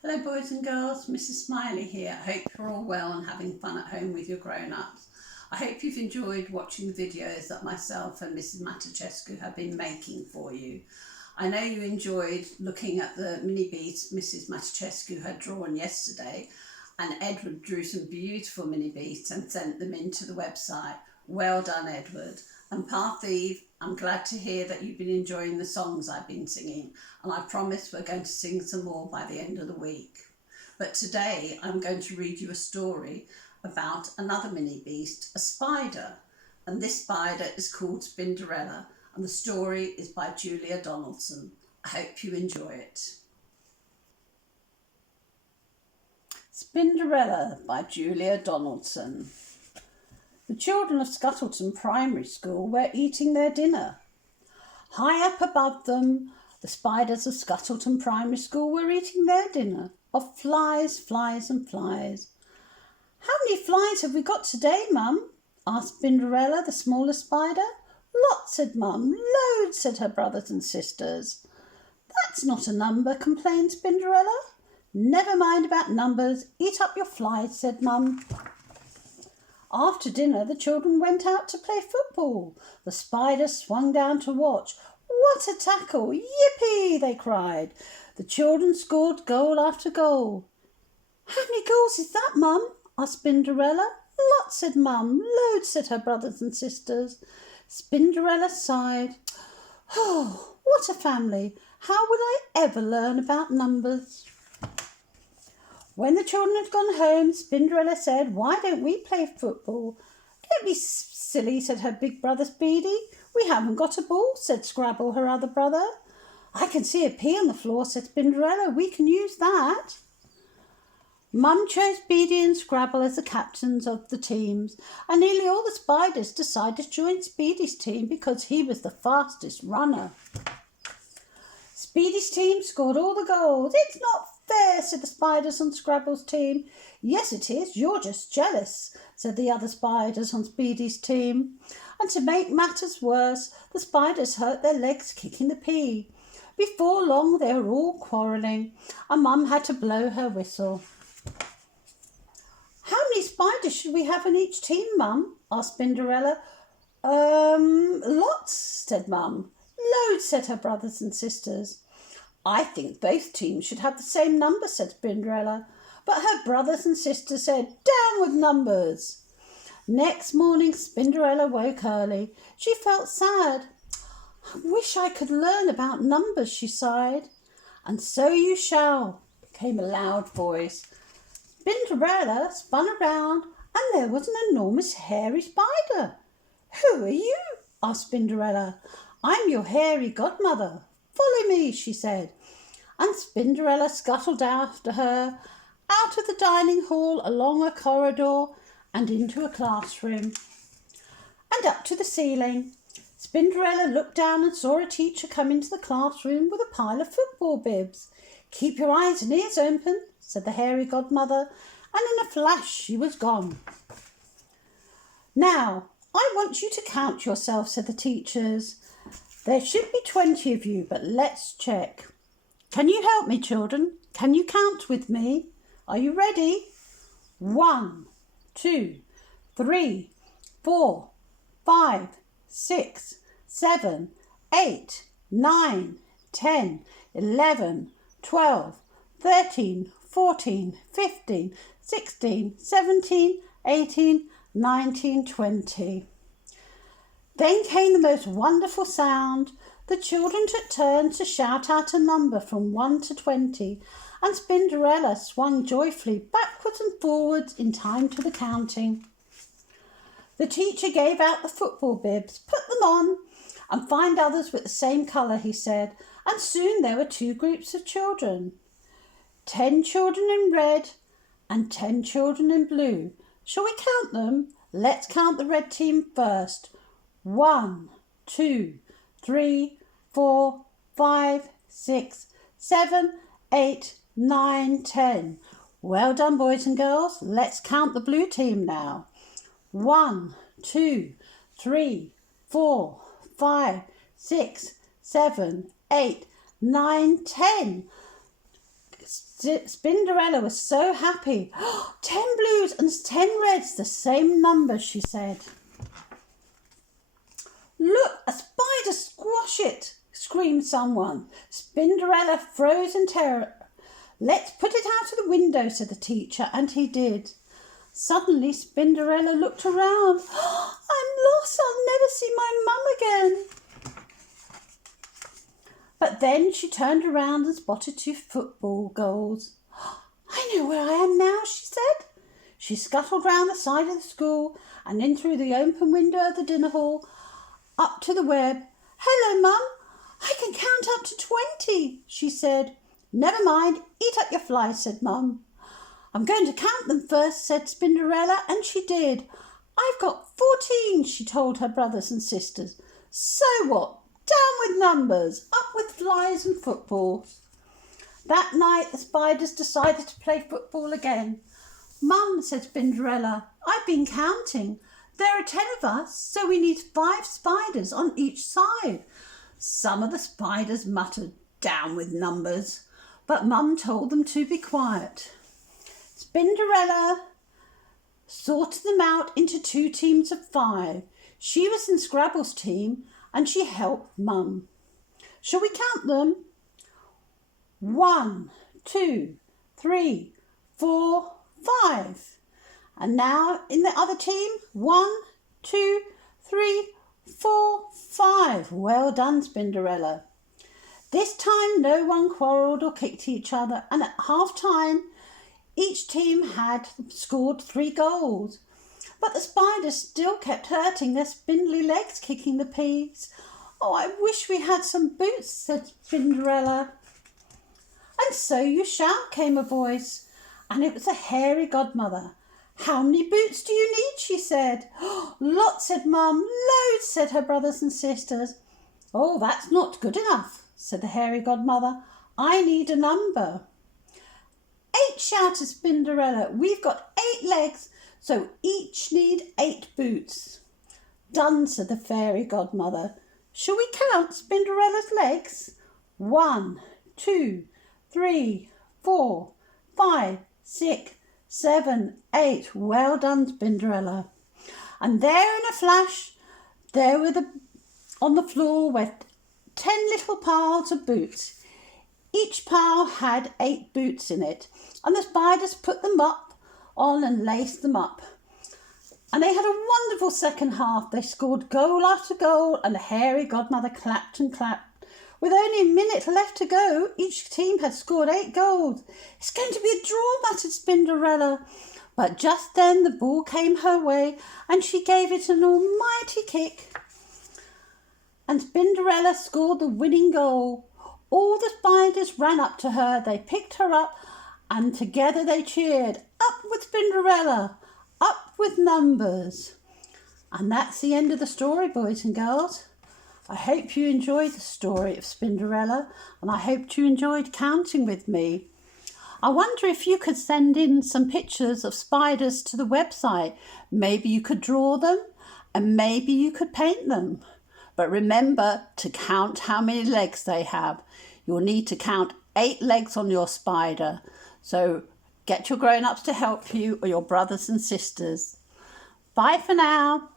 Hello boys and girls, Mrs. Smiley here. I hope you're all well and having fun at home with your grown-ups. I hope you've enjoyed watching the videos that myself and Mrs. Matachescu have been making for you. I know you enjoyed looking at the mini beasts Mrs. Matachescu had drawn yesterday, and Edward drew some beautiful mini beasts and sent them into the website. Well done, Edward. And Parthiv, I'm glad to hear that you've been enjoying the songs I've been singing, and I promise we're going to sing some more by the end of the week. But today I'm going to read you a story about another mini beast, a spider, and this spider is called Spinderella, and the story is by Julia Donaldson. I hope you enjoy it. Spinderella by Julia Donaldson. The children of Scuttleton Primary School were eating their dinner. High up above them, the spiders of Scuttleton Primary School were eating their dinner of flies, flies and flies. "How many flies have we got today, Mum?" asked Spinderella, the smallest spider. "Lots," said Mum. "Loads," said her brothers and sisters. "That's not a number," complained Spinderella. "Never mind about numbers. Eat up your flies," said Mum. After dinner, the children went out to play football. The spiders swung down to watch. "What a tackle! Yippee!" they cried. The children scored goal after goal. "How many goals is that, Mum?" asked Spinderella. "Lots," said Mum. "Loads," said her brothers and sisters. Spinderella sighed. "Oh, what a family! How will I ever learn about numbers?" When the children had gone home, Spinderella said, "Why don't we play football?" "Don't be silly," said her big brother Speedy. "We haven't got a ball," said Scrabble, her other brother. "I can see a pea on the floor," said Spinderella. "We can use that." Mum chose Speedy and Scrabble as the captains of the teams, and nearly all the spiders decided to join Speedy's team because he was the fastest runner. Speedy's team scored all the goals. "It's not fair," said the spiders on Scrabble's team. "Yes, it is. You're just jealous," said the other spiders on Speedy's team. And to make matters worse, the spiders hurt their legs kicking the pea. Before long, they were all quarrelling, and Mum had to blow her whistle. "How many spiders should we have in each team, Mum?" asked Spinderella. Lots," said Mum. "Loads," said her brothers and sisters. "I think both teams should have the same number," said Spinderella. But her brothers and sisters said, "Down with numbers." Next morning, Spinderella woke early. She felt sad. "I wish I could learn about numbers," she sighed. "And so you shall," came a loud voice. Spinderella spun around, and there was an enormous hairy spider. "Who are you?" asked Spinderella. "I'm your hairy godmother. Follow me," she said. And Spinderella scuttled after her, out of the dining hall, along a corridor, and into a classroom, and up to the ceiling. Spinderella looked down and saw a teacher come into the classroom with a pile of football bibs. "Keep your eyes and ears open," said the hairy godmother, and in a flash she was gone. "Now, I want you to count yourself," said the teachers. "There should be 20 of you, but let's check. Can you help me, children? Can you count with me? Are you ready? 1, 2, 3, 4, 5, 6, 7, 8, 9, 10, 11, 12, 13, 14, 15, 16, 17, 18, 19, 20. Then came the most wonderful sound. The children took turns to shout out a number from 1 to 20, and Spinderella swung joyfully backwards and forwards in time to the counting. The teacher gave out the football bibs. "Put them on, and find others with the same colour," he said, and soon there were 2 groups of children. 10 children in red and 10 children in blue. Shall we count them? Let's count the red team first. 1, 2, 3, 4, 5, 6, 7, 8, 9, 10. Well done, boys and girls. Let's count the blue team now. 1, 2, 3, 4, 5, 6, 7, 8, 9, 10. Spinderella was so happy. 10 blues and 10 reds, the same number, she said. Look, a spider, squash it, screamed someone. Spinderella froze in terror. Let's put it out of the window, said the teacher, and he did. Suddenly, Spinderella looked around. I'm lost, I'll never see my mum again. But then she turned around and spotted 2 football goals. I know where I am now, she said. She scuttled round the side of the school and in through the open window of the dinner hall, up to the web. Hello, Mum. I can count up to 20, she said. Never mind, eat up your flies, said Mum. I'm going to count them first, said Spinderella, and she did. I've got 14, she told her brothers and sisters. So what? Down with numbers, up with flies and footballs. That night the spiders decided to play football again. Mum, said Spinderella, I've been counting. There are 10 of us, so we need 5 spiders on each side. Some of the spiders muttered, down with numbers, but Mum told them to be quiet. Spinderella sorted them out into 2 teams of 5. She was in Scrabble's team and she helped Mum. Shall we count them? 1, 2, 3, 4, 5. And now in the other team, 1, 2, 3, 4, 5. Well done, Spinderella. This time no one quarrelled or kicked each other, and at half-time each team had scored 3 goals. But the spiders still kept hurting their spindly legs kicking the peas. Oh, I wish we had some boots, said Spinderella. And so you shall, came a voice, and it was the hairy godmother. How many boots do you need, she said. Lots, said Mum. Loads, said her brothers and sisters. Oh, that's not good enough, said the hairy godmother. I need a number. 8, shouted Spinderella. We've got 8 legs, so each need 8 boots. Done, said the fairy godmother. Shall we count Spinderella's legs? 1, 2, 3, 4, 5, 6, 7, 8. Well done, Spinderella. And there in a flash, there were on the floor were 10 little piles of boots. Each pile had 8 boots in it, and the spiders put them on and laced them up. And they had a wonderful second half. They scored goal after goal, and the hairy godmother clapped and clapped. With only a minute left to go, each team had scored 8 goals. It's going to be a draw, muttered Spinderella. But just then the ball came her way, and she gave it an almighty kick. And Spinderella scored the winning goal. All the spiders ran up to her. They picked her up, and together they cheered, Up with Spinderella, up with numbers. And that's the end of the story, boys and girls. I hope you enjoyed the story of Spinderella, and I hope you enjoyed counting with me. I wonder if you could send in some pictures of spiders to the website. Maybe you could draw them, and maybe you could paint them. But remember to count how many legs they have. You'll need to count 8 legs on your spider. So get your grown-ups to help you, or your brothers and sisters. Bye for now.